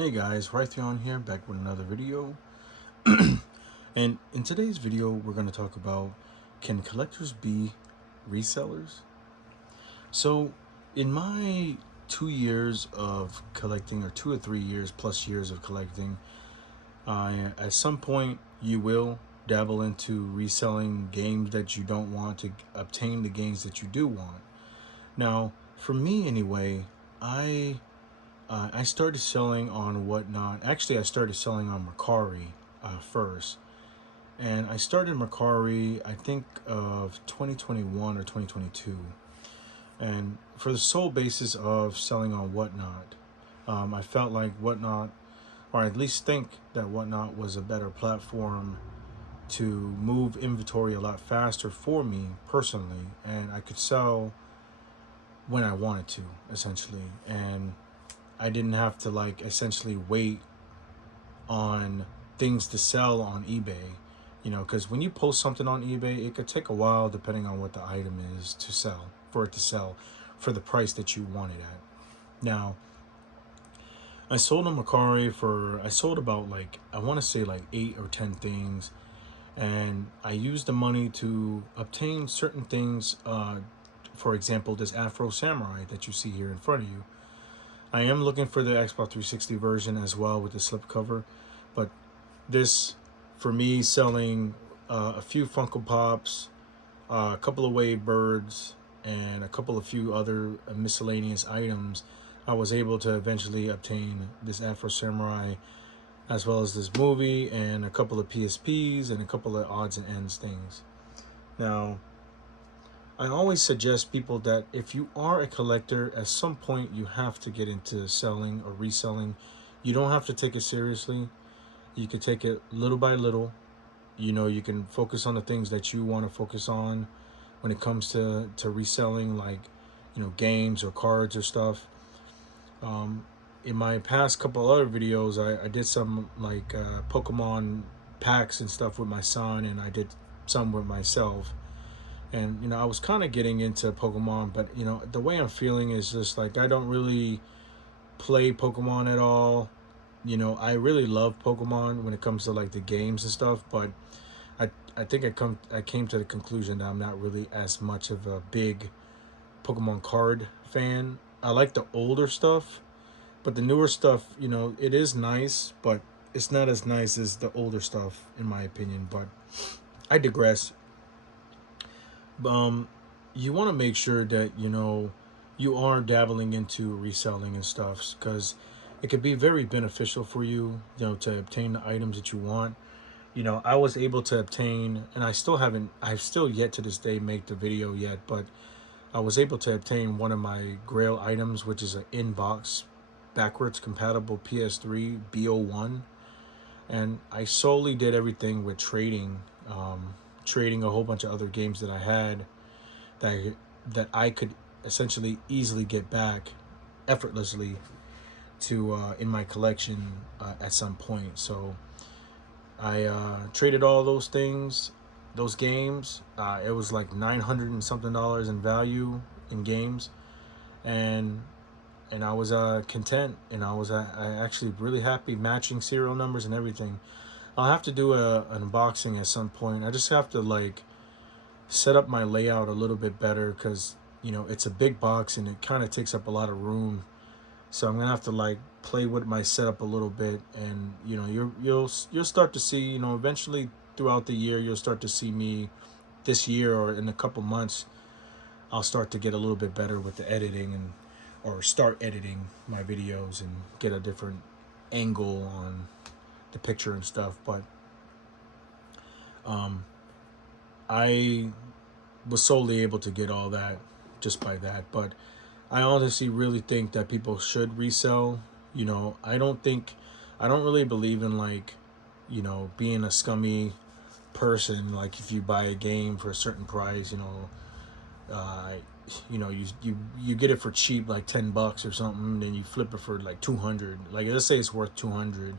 Hey guys, Raytheon here, back with another video. And in today's video, we're going to talk about, can collectors be resellers? So, in my 2 years of collecting, or 2 or 3 years plus years of collecting, at some point you will dabble into reselling games that you don't want to obtain the games that you do want. Now, for me anyway, I started selling on Whatnot. Actually, I started selling on Mercari first. And I started Mercari, I think, of 2021 or 2022. And for the sole basis of selling on Whatnot, I felt like Whatnot, or at least think that Whatnot was a better platform to move inventory a lot faster for me personally. And I could sell when I wanted to, essentially. And I didn't have to essentially wait on things to sell on eBay, because when you post something on eBay, it could take a while depending on what the item is to sell, for it to sell for the price that you want it at. Now, I sold on Mercari I sold about I want to say 8 or 10 things, and I used the money to obtain certain things. For example, this Afro Samurai that you see here in front of you. I am looking for the Xbox 360 version as well with the slipcover, but this, for me, selling a few Funko Pops, a couple of Wave Birds, and a couple of few other miscellaneous items, I was able to eventually obtain this Afro Samurai, as well as this movie, and a couple of PSPs, and a couple of odds and ends things. Now, I always suggest people that if you are a collector, at some point you have to get into selling or reselling. You don't have to take it seriously. You can take it little by little. You can focus on the things that you want to focus on when it comes to reselling, games or cards or stuff. In my past couple other videos, I did some Pokemon packs and stuff with my son, and I did some with myself. And I was kind of getting into Pokemon, but the way I'm feeling is just I don't really play Pokemon at all. I really love Pokemon when it comes to the games and stuff, but I think I came to the conclusion that I'm not really as much of a big Pokemon card fan. I like the older stuff, but the newer stuff, it is nice, but it's not as nice as the older stuff in my opinion. But I digress. You want to make sure that you are dabbling into reselling and stuff, because it could be very beneficial for you, to obtain the items that you want. I was able to obtain, and I've still yet to this day make the video yet, but I was able to obtain one of my grail items, which is an inbox backwards compatible PS3 BO1. And I solely did everything with trading a whole bunch of other games that I had, that I could essentially easily get back effortlessly to in my collection at some point. So I traded all those things, those games. It was like $900 and something in value in games, and I was content, and I actually really happy, matching serial numbers and everything. I'll have to do an unboxing at some point. I just have to set up my layout a little bit better, because it's a big box and it kind of takes up a lot of room. So I'm gonna have to play with my setup a little bit, and you'll start to see, eventually throughout the year, you'll start to see me this year, or in a couple months, I'll start to get a little bit better with the editing, or start editing my videos and get a different angle on the picture and stuff. But I was solely able to get all that just by that. But I honestly really think that people should resell. I don't really believe in being a scummy person. If you buy a game for a certain price, uh, you get it for cheap, like $10 or something, then you flip it for 200. Let's say it's worth 200.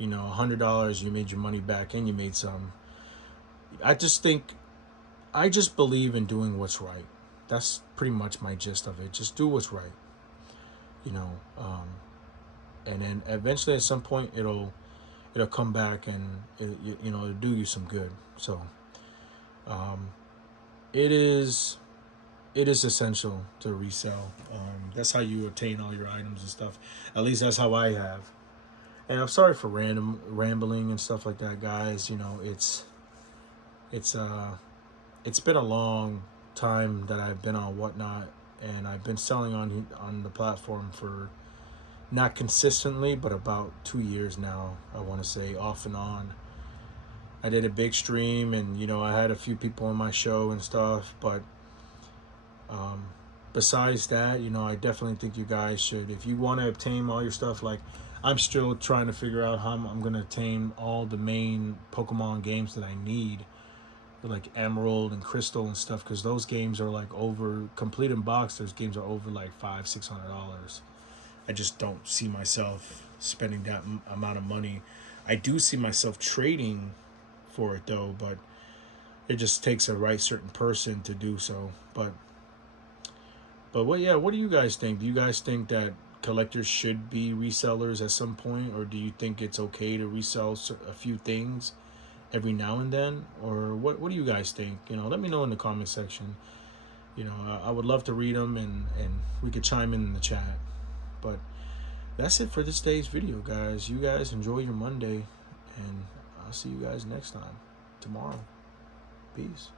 $100, you made your money back and you made some. I just believe in doing what's right. That's pretty much my gist of it. Just do what's right. you know um, and then eventually at some point it'll come back, and it'll do you some good. So it is essential to resell. That's how you obtain all your items and stuff. At least that's how I have. And I'm sorry for rambling and stuff like that, guys. It's it's been a long time that I've been on Whatnot, and I've been selling on the platform for not consistently, but about 2 years now. I want to say off and on. I did a big stream, and I had a few people on my show and stuff, but besides that, I definitely think you guys should, if you want to obtain all your stuff. Like, I'm still trying to figure out how I'm going to obtain all the main Pokemon games that I need, like Emerald and Crystal and stuff, because those games are like over, complete in box, those games are over like $500-600. I just don't see myself spending that amount of money. I do see myself trading for it though, but it just takes a right certain person to do so. But what do you guys think? Do you guys think that collectors should be resellers at some point, or do you think it's okay to resell a few things every now and then, or what do you guys think? Let me know in the comment section. I would love to read them, and we could chime in the chat. But that's it for this day's video, guys. You guys enjoy your Monday, and I'll see you guys next time, tomorrow. Peace.